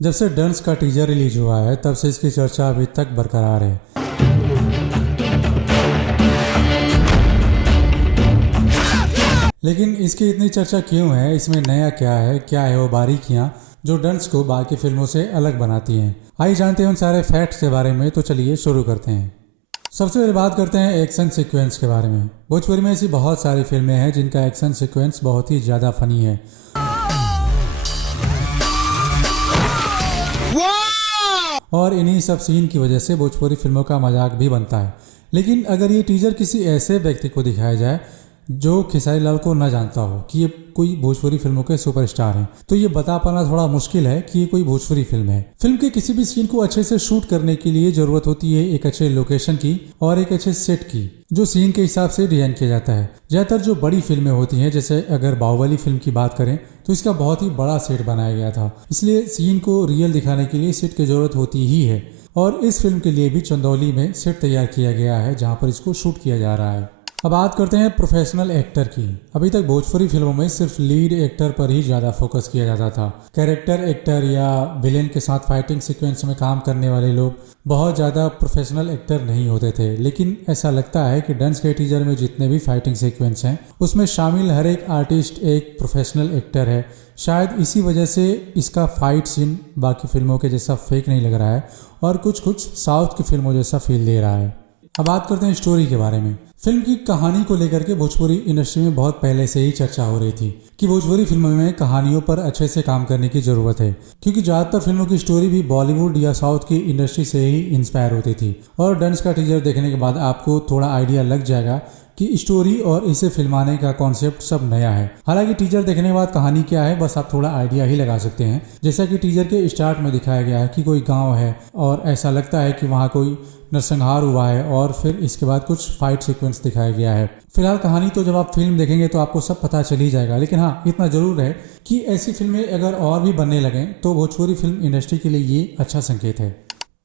जब से डंस का टीजर रिलीज हुआ है तब से इसकी चर्चा अभी तक बरकरार है। लेकिन इसकी इतनी चर्चा क्यों है, इसमें नया क्या है वो बारीकियां जो डंस को बाकी फिल्मों से अलग बनाती हैं। आइए जानते हैं उन सारे फैक्ट्स के बारे में। तो चलिए शुरू करते हैं। सबसे पहले बात करते हैं एक्शन सीक्वेंस के बारे में। भोजपुरी में ऐसी बहुत सारी फिल्में हैं जिनका एक्शन सीक्वेंस बहुत ही ज़्यादा फनी है और इन्हीं सब सीन की वजह से भोजपुरी फिल्मों का मजाक भी बनता है। लेकिन अगर ये टीजर किसी ऐसे व्यक्ति को दिखाया जाए जो खेसारी लाल को न जानता हो कि ये कोई भोजपुरी फिल्मों के सुपरस्टार हैं, तो ये बता पाना थोड़ा मुश्किल है कि ये कोई भोजपुरी फिल्म है। फिल्म के किसी भी सीन को अच्छे से शूट करने के लिए जरूरत होती है एक अच्छे लोकेशन की और एक अच्छे सेट की, जो सीन के हिसाब से डिजाइन किया जाता है। ज्यादातर जो बड़ी फिल्में होती हैं, जैसे अगर बाहुबली फिल्म की बात करें तो इसका बहुत ही बड़ा सेट बनाया गया था, इसलिए सीन को रियल दिखाने के लिए सेट की जरूरत होती ही है। और इस फिल्म के लिए भी चंदौली में सेट तैयार किया गया है जहाँ पर इसको शूट किया जा रहा है। अब बात करते हैं प्रोफेशनल एक्टर की। अभी तक भोजपुरी फिल्मों में सिर्फ लीड एक्टर पर ही ज्यादा फोकस किया जाता था। कैरेक्टर एक्टर या विलेन के साथ फाइटिंग सीक्वेंस में काम करने वाले लोग बहुत ज़्यादा प्रोफेशनल एक्टर नहीं होते थे। लेकिन ऐसा लगता है कि डंस के टीजर में जितने भी फाइटिंग सीक्वेंस हैं उसमें शामिल हर एक आर्टिस्ट एक प्रोफेशनल एक्टर है। शायद इसी वजह से इसका फाइट सीन बाकी फिल्मों के जैसा फेक नहीं लग रहा है और कुछ साउथ की फिल्मों जैसा फील दे रहा है। अब बात करते हैं स्टोरी के बारे में। फिल्म की कहानी को लेकर के भोजपुरी इंडस्ट्री में बहुत पहले से ही चर्चा हो रही थी कि भोजपुरी फिल्मों में कहानियों पर अच्छे से काम करने की ज़रूरत है, क्योंकि ज़्यादातर फिल्मों की स्टोरी भी बॉलीवुड या साउथ की इंडस्ट्री से ही इंस्पायर होती थी। और डंस का टीजर देखने के बाद आपको थोड़ा आइडिया लग जाएगा कि स्टोरी और इसे फिल्माने का कॉन्सेप्ट सब नया है। हालांकि टीजर देखने के बाद कहानी क्या है बस आप थोड़ा आइडिया ही लगा सकते हैं। जैसा कि टीजर के स्टार्ट में दिखाया गया है कि कोई गांव है और ऐसा लगता है कि वहाँ कोई नरसंहार हुआ है और फिर इसके बाद कुछ फाइट सीक्वेंस दिखाया गया है। फिलहाल कहानी तो जब आप फिल्म देखेंगे तो आपको सब पता चल ही जाएगा। लेकिन हाँ, इतना जरूर है कि ऐसी फिल्में अगर और भी बनने लगें तो भोजपुरी फिल्म इंडस्ट्री के लिए ये अच्छा संकेत है।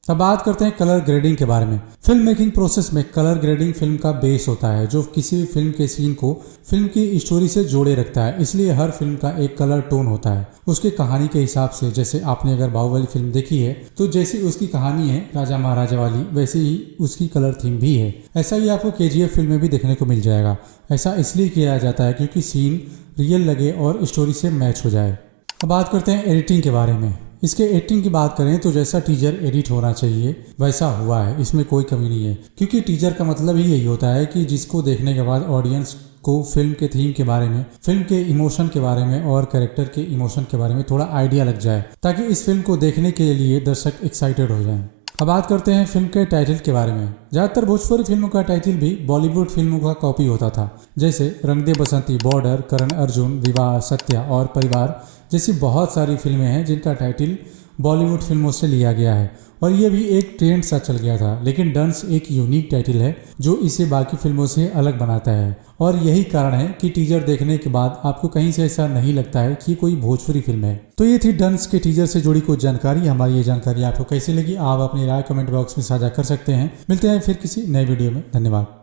अब बात करते हैं कलर ग्रेडिंग के बारे में। फिल्म मेकिंग प्रोसेस में कलर ग्रेडिंग फिल्म का बेस होता है जो किसी भी फिल्म के सीन को फिल्म की स्टोरी से जोड़े रखता है। इसलिए हर फिल्म का एक कलर टोन होता है उसके कहानी के हिसाब से। जैसे आपने अगर बाहुबली फिल्म देखी है तो जैसी उसकी कहानी है राजा महाराजा वाली, वैसे ही उसकी कलर थीम भी है। ऐसा ही आपको KGF फिल्म में भी देखने को मिल जाएगा। ऐसा इसलिए किया जाता है क्योंकि सीन रियल लगे और स्टोरी से मैच हो जाए। अब बात करते हैं एडिटिंग के बारे में। इसके एडिटिंग की बात करें तो जैसा टीजर एडिट होना चाहिए वैसा हुआ है, इसमें कोई कमी नहीं है। क्योंकि टीजर का मतलब ही यही होता है कि जिसको देखने के बाद ऑडियंस को फिल्म के थीम के बारे में, फिल्म के इमोशन के बारे में और कैरेक्टर के इमोशन के बारे में थोड़ा आइडिया लग जाए, ताकि इस फिल्म को देखने के लिए दर्शक एक्साइटेड हो जाएं। अब बात करते हैं फिल्म के टाइटल के बारे में। ज़्यादातर भोजपुरी फिल्मों का टाइटल भी बॉलीवुड फिल्मों का कॉपी होता था, जैसे रंग दे बसंती, बॉर्डर, करण अर्जुन, विवाह, सत्या और परिवार जैसी बहुत सारी फिल्में हैं जिनका टाइटल बॉलीवुड फिल्मों से लिया गया है और ये भी एक ट्रेंड सा चल गया था। लेकिन डंस एक यूनिक टाइटल है जो इसे बाकी फिल्मों से अलग बनाता है और यही कारण है कि टीजर देखने के बाद आपको कहीं से ऐसा नहीं लगता है कि कोई भोजपुरी फिल्म है। तो ये थी डंस के टीजर से जुड़ी कुछ जानकारी। हमारी ये जानकारी आपको कैसी लगी आप अपनी राय कमेंट बॉक्स में साझा कर सकते हैं। मिलते हैं फिर किसी नए वीडियो में। धन्यवाद।